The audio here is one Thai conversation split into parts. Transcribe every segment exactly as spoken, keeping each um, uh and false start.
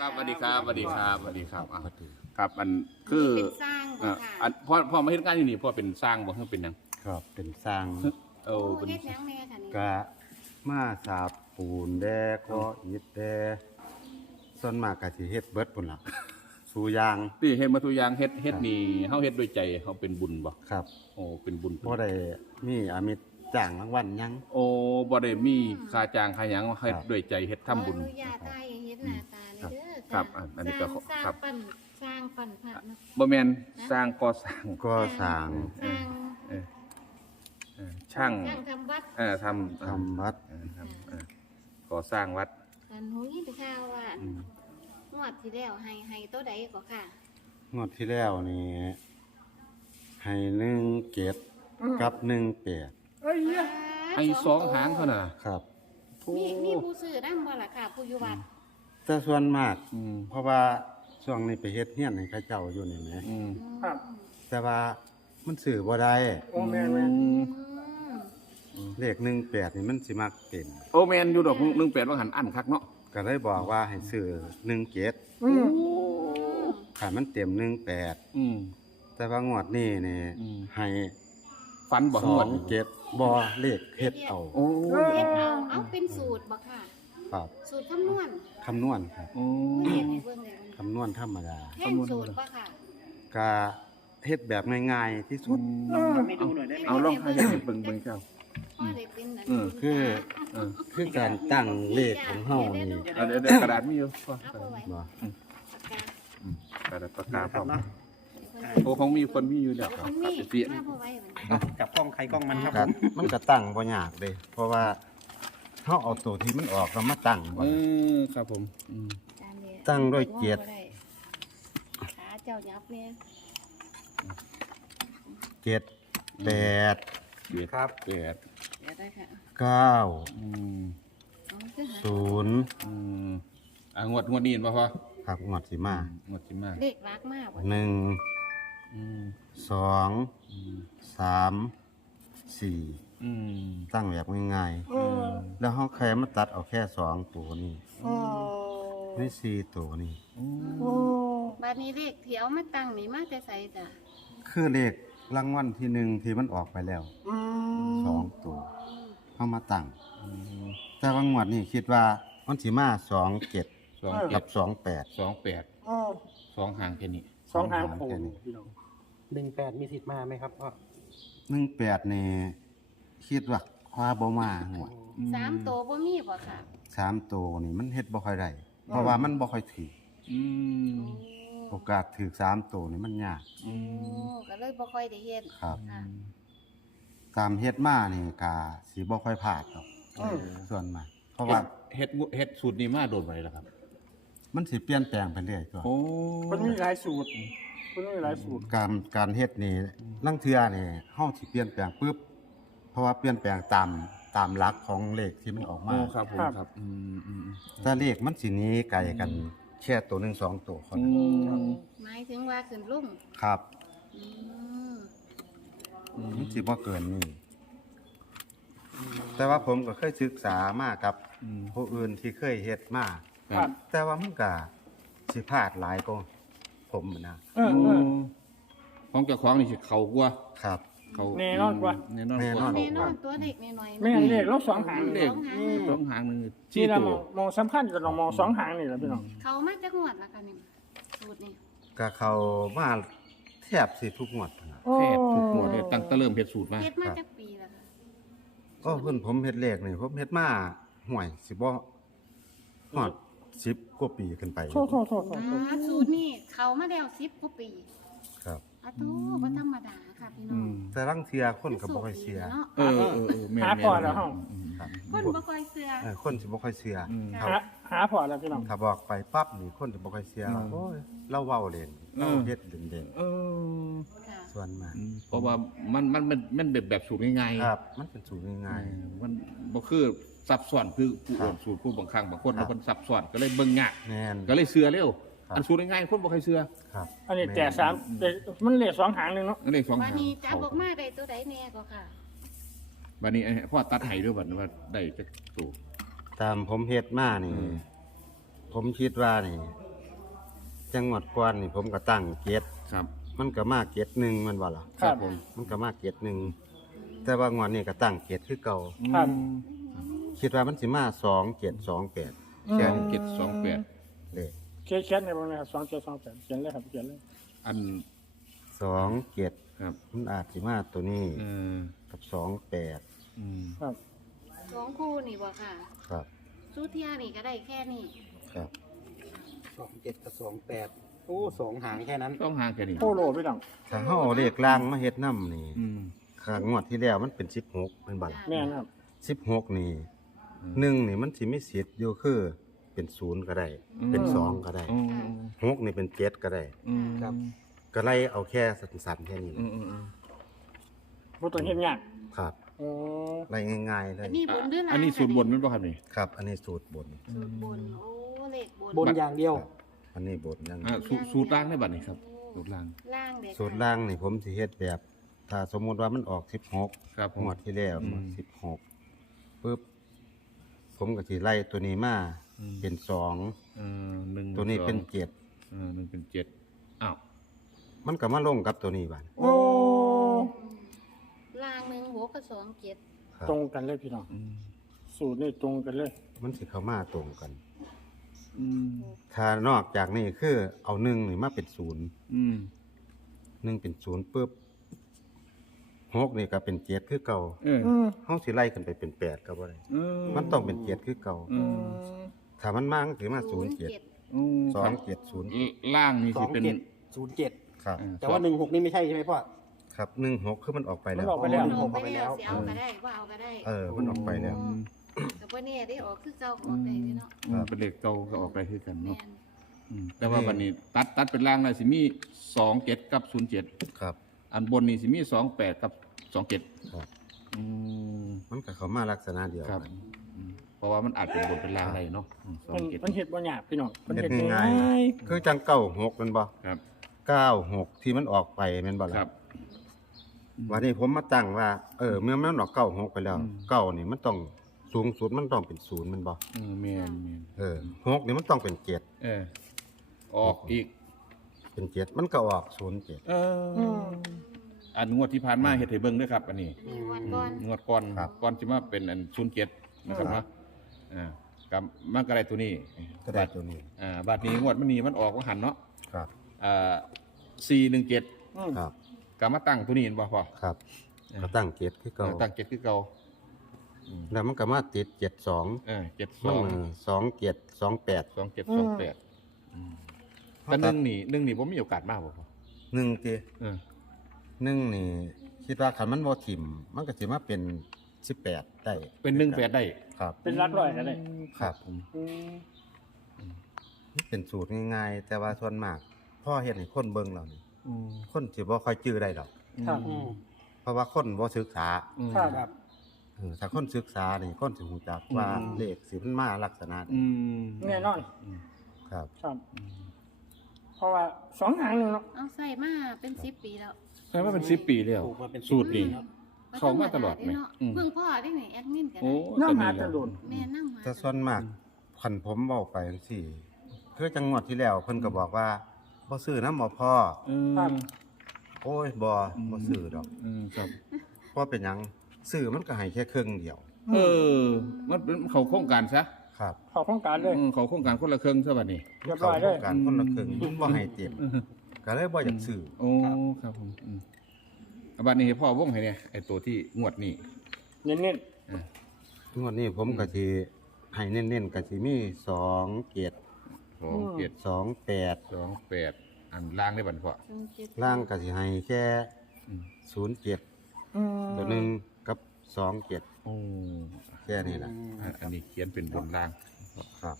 สวัสดีครับสวัสดีครับสวัสดีครับครับอันคือเป็นสร้างบ่ค่ะอันพ่อพ่อมาเฮ็ดงานอยู่นี่พ่อเป็นสร้างบ่คือเป็นหยังครับเป็นสร้างเอโอ้อเป็นเฮ็ดหยังแม่ค่ะนี่กะมาสาบปูนแดก็อิฐแดส่วนมากก็สิเฮ็ดเบิดพุ่นล่ะสู่ยางนี่เฮ็ดมาทุกอย่างเฮ็ดเฮ็ดนี่เฮาเฮ็ดด้วยใจเฮาเป็นบุญบ่ครับโอ้เป็นบุญบ่ได้มีอามิตจ้างรางวัลหยังโอ้บ่ได้มีค่าจ้างค่าหยังเฮ็ดด้วยใจเฮ็ดทำบุญขออนุญาตตายเฮ็ดหน้าตาเลยเด้อครับอันอันนี้ก็สร้างครับปั้นสร้างปั้นพระเนาะบ่แม่นสร้างก่อสร้างก็สร้างสร้างเออเออช่างช่างทำวัดเออทำทำวัดเออทำเออก่อสร้างวัดอันหูยินข่าวว่างวดที่แล้วให้ให้ตัวใดก็ค่ะงวดที่แล้วนี่ให้หนึ่งเจ็ดกับหนึ่งแปดไอ้สองหางเท่าน่ะครับมีมีผู้ซื้อนำบ่ล่ะค่ะผู้อยู่วัดแต่ส่วนมากอืมเพราะว่าช่วงนี้ไปเฮ็ดเฮียนให้เขาเจ้าอยู่นี่แหมอืมครับแต่ว่ามันสื่อบ่ได้โอ้แม่นแม่นอืมเลขหนึ่งแปดนี่มันสิมักเต็มโอแมนอยู่ดอกหนึ่งแปดว่าหันอันคักเนาะก็เลยบอกว่าให้ซื้อหนึ่งเจ็ดอืมถ้ามันเต็มหนึ่งแปดอืมแต่ว่างวดนี้นี่อืมให้ฟันบ่สทั้งอหมดงเจ็ดบ่เลขเฮ็ดเอาโอ้เฮ็ดเอาเอาเป็นสูตรบ่ค่ะครับสูตรคำนวณคำนวณครับโอ้เฮ็ดให้เบิ่งได้บ่คำนวณธรรมดาแท่งสูตรบ่ค่ะก็เฮ็ดแบบง่ายๆที่สุดไม่ดูหน่อยได้ไหมเอาลองให้เห็นเบิ่งเบิ่งเจ้าพ่อได้เป็นอันอืมคือเออคือการตั้งเลขของเฮานี่เอาเดี๋ยวเดี๋ยวกระดาษมีอยู่พ่อเอาไปไว้บ่ปากกากระดาษปากกาพร้อมเนาะโอ้ของมีคนมีอยู่แล้วเดี๋ยวครับมันมีเสียมาบ่ไว้มันจับกล้องใครกล้องมันครับก็มันก็ตั้งบ่ยากเด้เพราะว่าเฮาเอาตัวที่มันออกแล้วมาตั้งบ่เออครับผมอืมจานนี้ตั้งด้วยเกียรติขาเจ้ายับเนี่ยเจ็ดแปดเจ็ดครับแปดเดี๋ยวได้ค่ะเก้าอืมเอาคือหาศูนย์อืมอ่ะงวดงวดนี้เห็นป่ะพ่อครับงวดสิมางวดสิมาเลขรักมากว่ะหนึ่งอืมสองอืมสามสี่อืมตั้งแบบง่ายอืมๆแล้วเขาแค่มาตัดเอาแค่สองตัวนี่โอ้ไม่สี่ตัวนี่โอ้บาดนี้เลขเถียวมาตั้งนี่มาแต่ใส่จ้ะคือเลขรางวัลที่หนึ่งที่มันออกไปแล้วอืมสองตัวเขามาตั้งอืมแต่ว่างวดนี้คิดว่ามันสิมาสองเจ็ดสองกัเจ็บดสองแปดสองแปดโอ้สองหางแค่นี้สองหางสองหางโอ้แค่นี้พี่น้องหนึ่งแปดมีสิทธิ์มาไหมครับพ่อหนึ่งแปดนี่คิดว่าคว้าบ่มาหัวดสามโตวบ่มีบ่ค่ะสามตัวนี่มันเฮ็ดบ่ค่อยได้เพราะว่ามันบ่ค่อยถืออืมโอกาสถือสามตัวนี่มันยากโอ้ก็เลยบ่ค่อยได้เฮ็ดครับค่ะตามเฮ็ดมานี่กาสิบ่ค่อยพลาดหรอกอืมส่วนมากเพราะว่าเฮ็ดเฮ็ดสูตรนี้มาโดนไปแล้วครับมันสิเปลี่ยนแปลงไปเรื่อยตัวโอ้มันมีหลายสูตรมันมีหลายสูตรการการเฮ็ดนี่ลังเทื่อนี่เฮาสิเปลี่ยนแปลงปึ๊บเพราะว่าเปลี่ยนแปลงตามตามหลักของเลขที่มันออกโอ้มาครับผมครับอืมอืมอืมแต่เลขมันสิหนี้ไกลกันแค่ตัวหนึ่งสองตัวคนอืมหมายถึงว่าขึ้นลุ่มครับอืมมันสิบ่เกินนี่แต่ว่าผมก็เคยศึกษามากับอืมผู้อื่นที่เคยเฮ็ดมาครับแต่ว่ามันก็สิพลาดหลายก็ผมนะเออเออของเจ้าของนี่สิเขากว่าครับเขาแน่นอนกว่าแน่นอนแน่กนอว่านแน่นอนตัวเด็กน้อยๆแม่นเลขลบสองหางเลขสองหางสองหางหนึงที่ชี้เราตัมวองมองสำคัญกับเรามองสองหางนี่แหละพี่น้องเขามาจากงวดละกันนี่สูตรนี่ก็เขามาแทบสิทุกงวดนะแทบทุกหมวดเลยตั้งแต่เริ่มเฮ็ดสูตรมาเฮ็ดมาจากปีละค่ะก็เพิ่นผมเฮ็ดเลขนี่ผมเฮ็ดมาห่วยสิบ่ฮอดสิบกว่าปีขึ้นไปโทษโทษโทษโทษอ่าสูตรนี่เขามาแล้วสิบกว่าปีครับอะโตบ่ธรรมดาค่ะพี่น้อืองมแต่ลังเทื่อคนก็บ่ค่อยเชื่อเนาะเออเออเออแม่นหาแม่นพอแล้วเฮาอืมครับคนบ่ค่อยเชื่อเออคนสิบ่ค่อยเชื่ออืมครัหาบหาพอแล้วพี่น้องถ้าบอกไปปั๊บนี่คนสิบ่ค่อยเชื่อว่าโอ้ยเราเว้าเล่นเราเฮ็ดเล่นเออค่ะๆส่วนมากอืมเพราะว่ามันมันมันมันแบบแบบสูตรง่ายๆครับ มันเป็นสูตรง่ายเออมันบ่คือซับซ้อนคือผู้ครับอื่นสูตรผู้บางครั้งบางคนครับบางคนซับซ้อนก็เลยเบิ่งยากๆแม่นก็เลยเชื่อเร็วครับอันสูตรง่ายๆคนบ่เคยเชื่อครับอันนี้แต่สามแต่มันเลขสองหางหนึ่งเนาะอันนี้สองวันหางนี้จับออกมาได้ตัวใดแน่ก็ค่ะบัดนี้ไอ้พ่อตัดให้ด้วยบัดนี้ว่าได้จักตัวตามผมเฮ็ดมานี่อืมผมคิดว่านี่จังหวัดก่อนนี่ผมก็ตั้งเจ็ดครับมันก็มาเจ็ดหนึ่งมันบ่ล่ะครับผมมันก็มาเจ็ดหนึ่งแต่ว่างวดนี้ก็ตั้งเจ็ดคือเก่าครับคิดว่ามันสิมาสองเจ็ดสองแปดแค่เจ็ดสองแปดเลยเขียนเขียนในบางนะครับสองเจ็ดสองแปดเขียนเลยครับเขียนเลยอันสองเจ็ดครับมันอาจสิมาตัวนี้เออกับสองแปดอืมครับสองคู่นี่บ่ค่ะครับสุเทียนี่ก็ได้แค่นี้ครับสองเจ็ดกับสองแปดโอ้สองหางแค่นั้นต้องห่างแค่นี้โคโลพี่น้องถ้าเฮาเอาเลขล่างมาเฮ็ดนำนี่อืมข้างงวดที่แล้วมันเป็นสิบหกเป็นบัตรแม่นครับสิบหกนี่อืมหนึ่งนี่มันสิมีสิทธิ์อยู่คือเป็นศูนย์ก็ได้อืมเป็นสองก็ได้อืมหกนี่เป็นเจ็ดก็ได้อืมครับก็ไล่เอาแค่สั้นๆแค่นี้อืมอืมอืมบ่ต้องเฮ็ดยากครับโอ้ไล่ง่ายๆเลอัยนนี้บนหรือล่างอันนี้สูตรบนแมันป่ะครับนี่ครับ อันนี้สูตรบนสูตรบนโอ้เลขบนบนอย่างเดียวครับอันนี้บนยังอ่าสูตรสูตรล่างได้บัดนี้ครับ สูตรล่างล่างเด็กสูตรล่างนี่ผมสิเฮ็ดแบบ ถ้าสมมุติว่ามันออกสิบหกครับผมงวดที่แล้วอืมสิบหกปึ๊บผมก็สิไล่ตัวนี้มาอืมเป็นสองเออหนึ่งตัวนี้เป็นสองเจ็ดเออหนึ่งเป็นเจ็ดอ้าวมันก็มาลงกับตัวนี้บาดโอ้ล่างหนึ่งหกกับสองเจ็ดครับตรงกันเลยพี่น้องอืมสูตรนี่ตรงกันเลยมันสิเข้ามาตรงกันอืมถ้านอกจากนี้คือเอาหนึ่งนี่มาเป็นศูนย์อืมหนึ่งเป็นศูนย์ปุ๊บหกนี่ก็เป็นเจ็ดคือเก่าเอออืมเฮาสิไล่กันไปเป็นแปดก็บ่ได้เออมันต้องเป็นเจ็ดคือเก่าอืมถ้ามันมาก็ถือมาศูนย์เจ็ดอืมสองเจ็ดศูนย์ล่างนี่สสิองเป็นเจ็ดศูนย์เจ็ดครับอ่าแต่ว่าหนึ่งหกนี่ไม่ใช่ใช่ไหมพ่อครับหนึ่งหกคือมันออกไปแล้วมันออกไปแล้วออกไปแล้วสิเอาก็ได้ว่าเอาก็ได้เออ มันออกไปแล้วอืมแต่ว่าเนี่ยได้ออกคือเก่าออกได้เนาะอืมเป็นเลขเก่าก็ออกไปคือกันแม่เนาะนอืมแต่ว่าวันนี้ตัดตัดเป็นล่างเลยสิมีสองเจ็ดกับศูนย์เจ็ดครับอันบนนี่สิมีสองแปดกับสองเจ็ดครับอืมมันก็เข้ามาลักษณะเดียวครับกันอืมเพราะว่ามันอาจเป็นบนเป็นล่างได้เนาะอืมสอมังนเจ็ดมันเฮ็ดบ่ยากพี่น้องมันเฮ็เฮ็ดดง่าง่าย ยคือจังเก้าหกแมันบ่ครับเก้าหกที่มันออกไปแม่นบ่ครัล่ะบวันนี้ผมมาตั้งว่า เออ เมื่อมันออกเก้าหกไปแล้วอืมเก้านี่มันต้องสูงสุดมันต้องเป็นศูนย์แมันบ่เออแมนแมนเออหกนี่มันต้องเป็นเจ็ดเออ ออกอีกเป็นเจ็ดมันก็ออกศูนย์เจ็ดเอออันงวดที่ผ่านมาเฮ็ดให้เบิ่งด้วยครับ อันนี้นี่วันก่อนงวดก่อนครับก่อนสิมาเป็นอันศูนย์เจ็ดนะครับเนาะอ่ากับมันก็ได้ตัวนี้ก็ได้ตัวนี้อ่าบัดนี้งวดมันนี่มันออกว่าหันเนาะครับอ่าสี่หนึ่งเจ็ดอืมครับก็มาตั้งตัวนี้เห็นบ่พ่อครับเออก็ตั้งเจ็ดคือเอเก่าอตั้งเจ็ดคือเก่าอืมแล้วมันก็มาติดเจ็ดสองเออเจ็ดสมันองสองเจ็ดสองแปดสองเจ็ดสองแปดแต่หนึ่งนี่หนึ่งนี่ผมมีโอกาสมากบ่พ่อหนึ่งตีเออหนึ่งนี่ คิดว่าคันมันบ่ถิ่มมันก็สิมาเป็นสิบแปดได้เป็นหนึ่งแปดได้ครับเป็นรักร้อยก็ได้ครับผมอืมมันเป็นสูตรง่ายๆ แต่ว่าส่วนมากพ่อเฮ็ดให้คนเบิ่งเรานี่อืมคนสิบ่ค่อยจื้อได้ดอกครับอืมเพราะว่าคนบ่ศึกษาอืมครับครับเออถ้าคนศึกษานี่คนสิรู้จักว่าอืมเลขสิมันมาลักษณะใดอืมแน่นอนครับครับ เพราะว่าสองหางหนึงเนาะเอาใส่มาเป็นสิบปีแล้วใช่ว่าเป็นสิบปีแล้วปลูกมาเป็นสูตรนี่สิบปีแล้วเข้ามาตลอดไหมเนาะอืมเพิ่งพ่อได้ไหนแอดมินกันโอ้น้ำหาแต่ตะนี่โดนแม่นั่งมาแต่ส่วนมากคันผมเว้าไปจังซี่คือจังหวัดที่แล้วเพิ่นก็บอกว่าบ่ซื้อนำบ่พ่ออืมครับโอ้ยบ่บ่ซื้อดอกอืมครับเพราะเป็นหยังซื้อมันก็ให้แค่ครึ่งเดียวเออ มันเป็นเขาโครงการซะครับเข้าโครงการเลยอืมเขาโครงการคนละครึ่งซะบัดนี้เรียบเขาร้อยโคเลรยงการคนละครึ่งบ่ให้เต็มก็เลยบ่อยากซื้อโอ้ครับผมอืมเอาบัดนี้ให้พ่อวงให้เนี่ยไอ้ตัวที่งวดนี้เน้นงวดนี้ผมก็สิให้เน้นๆก็สิมีสองเจ็ดสองเจ็ดสองแปดสองแปดอันล่างได้บัดนี้พ่อสองเจ็ดล่างก็สิให้แค่อืมศูนย์เจ็ดๆอืมตัวหนึ่งกับสองเจ็ดโอ้แค่นี้แหละอันอันนี้เขียนเป็นบนล่างครับ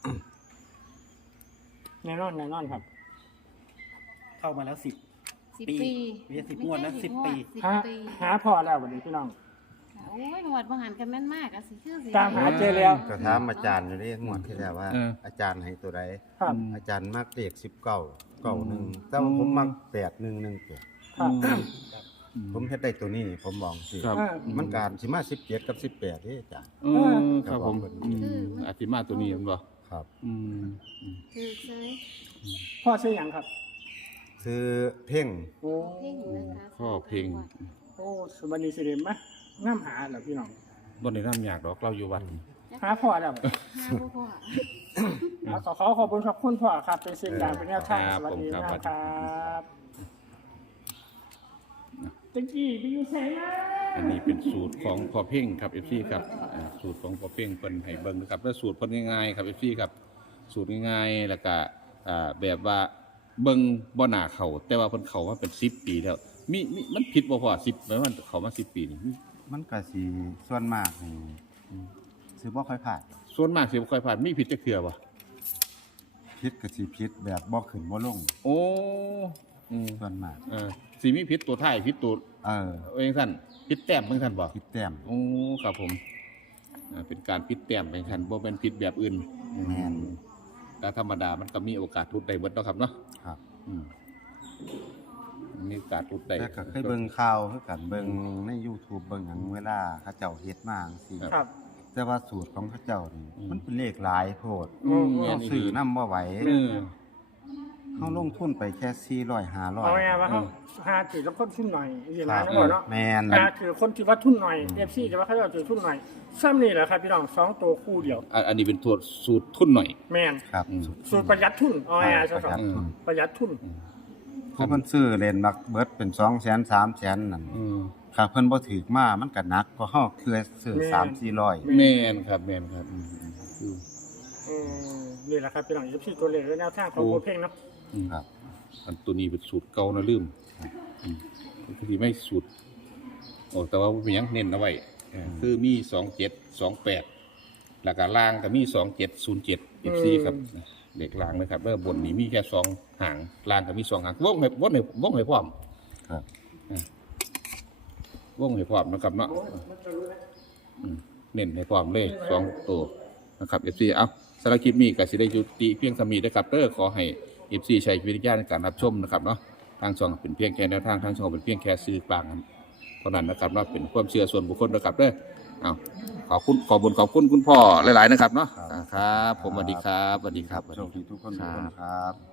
แน่นอนแน่นอนครับเข้ามาแล้วสิบสิบปีปีไม่ใช่สิบงวดนะไม่สิบใช่ปีสิบหาปีหาพอแล้ววันนี้พี่น้องโอ้ยหวดบางหันกันแม่นมากอะสิชื่อสิตามหาเจอแล้วก็ถามอาจารย์อยู่เด้งวดที่แล้วว่าเอออาจารย์ให้ตัวใดครับอาจารย์มักเลขสิบเก้าเก้าหนึ่งแต่ว่าผมมักแปดหนึ่งหนึ่งแปดครับอืมผมเฮ็ดได้ตัวนี้ผมมองสิครับอ่ามันการสิมาสิบเจ็ดกับสิบแปดเด้อาจารย์เออครับผมอืมอาติมาตัวนี้มันบ่คครับอืมอืมคือใช้พ่อชื่อหยังครับคือเพ่งโอ้เพ่งนะคะพ่อเพลงโอ้สวัสดีสิเดมมะน้ำหาเหรอพี่น้องบ่ได้น้ำยากดอกเราอยู่วัดหาพ่อแล้วห้าบ่พ่อเอาขอขอขอบคุณขอบคุณพ่อครับเป็นสิ่งอย่างเป็นแนวทางครับสวัสดีผมครับนะครับตะกี้ไปอยู่ไหนนะอันนี้เป็นสูตรของพ่อเพ่งครับ เอฟ ซี ครับอ่าสูตรของพ่อเพ่งเพิ่นให้เบิ่งนะครับแล้วสูตรเพิ่นง่ายๆครับ เอฟ ซี ครับสูตรง่ายๆแล้วก็อ่าแบบว่าเบิ่งบ่หน้าเข้าแต่ว่าเพิ่นเข้ามาเป็นสิบปีแล้วมีมีมันผิดบ่พอสิบแม้ว่าเข้ามาสิบปีนี่มีมันก็สิส่วนมากนี่สิบ่ค่อยพลาดส่วนมากสิบ่ค่อยผ่านมีผิดจักเทื่อบ่ผิดก็สิผิดแบบบ่ขึ้นบ่ลงโอ้อืมส่วนมากเออสิมีผิดตัวท้ายผิดตัวเออเองซั่นผิดแต้มเบิ่งซั่นบ่ผิดแต้มโอ้ครับผมอ่าเป็นการผิดแต้มเบิ่งซั่นบ่แม่นผิดแบบอื่นแม่นแต่ธรรมดามันก็มีโอกาสหลุดได้เบิดเนาะครับเนาะครับอืมมีโอกาสหลุดได้แต่ก็เคยเบิ่งข่าวคือกันเบิ่งใน YouTube เบิ่งหยังเวลาเขาเจ้าเฮ็ดมาจังซี่ครับแต่ว่าสูตรของเขาเจ้านี่มันเป็นเลขหลายโพดอืมเฮาซื้อนำบ่ไหวเออเฮาลงทุนไปแค่สี่ร้อยเอาไงห้าร้อยวะครับหาถือแล้วคนทุนหน่อยอย่างครันั้บนก่อนเนาะแม่นหาถือคนที่ว่าทุนหน่อยเอฟซีจะว่าเขาจะถือทุนหน่อยซ้ำนี่แหละครับพี่น้องสองตัวคู่เดียวอ่ะอันนี้เป็นตัวสูตรทุนหน่อยแม่นครับอืมสูตรประหยัดทุนเอาไงประสหยัดทุนประหยัดทุนเพราะเพิ่นซื้อเล่นมักเบิดเป็น สองแสน สามแสนนั่นอืมถ้าเพิ่นบ่ถูกมามันก็หนักเพราะเฮาคือซื้อแม่นสามสี่ร้อยแม่นครับแม่นครับอืมอืมอืมนี่แหละครับพี่น้องเอฟซีตัวเลขและแนวทางของโอ้โคเพลงเนาะอืมครับอันตัวนี้เป็นสูตรเก่านะลืมอืมคือไม่สูตรโอ้แต่ว่าเป็นหยังเน้นเอาไว้เออคือมีสองเจ็ดสองแปดแล้วก็ล่างก็มีสองเจ็ดศูนย์เจ็ดเอฟซีครับเด็กล่างนะครับแล้วบนนี้มีแค่สองหางล่างก็มีสองหางวงให้วงให้วงให้พร้อมครับวงให้พร้อมนะครับเนาะอืมเน้นให้พร้อมเลยสองตัวนะครับเอฟซีเอาสำหรับคลิปนี้ก็สิได้ยุติเพียงสมีนะครับเด้อขอให้เอฟซีใช้วิจารณญาณในการรับชมนะครับเนาะทางช่องเป็นเพียงแค่แนวทางทางช่องเป็นเพียงแค่สื่อกลางเท่านั้นนะครับเนาะเป็นความเชื่อส่วนบุคคลนะครับเด้อเอาขอบคุณขอบคุญขอบคุณคุณพ่อหลายๆนะครับเนาะครับ ผมสวัสดีครับสวัสดีครับโชคดีทุกคนทุกคนครับ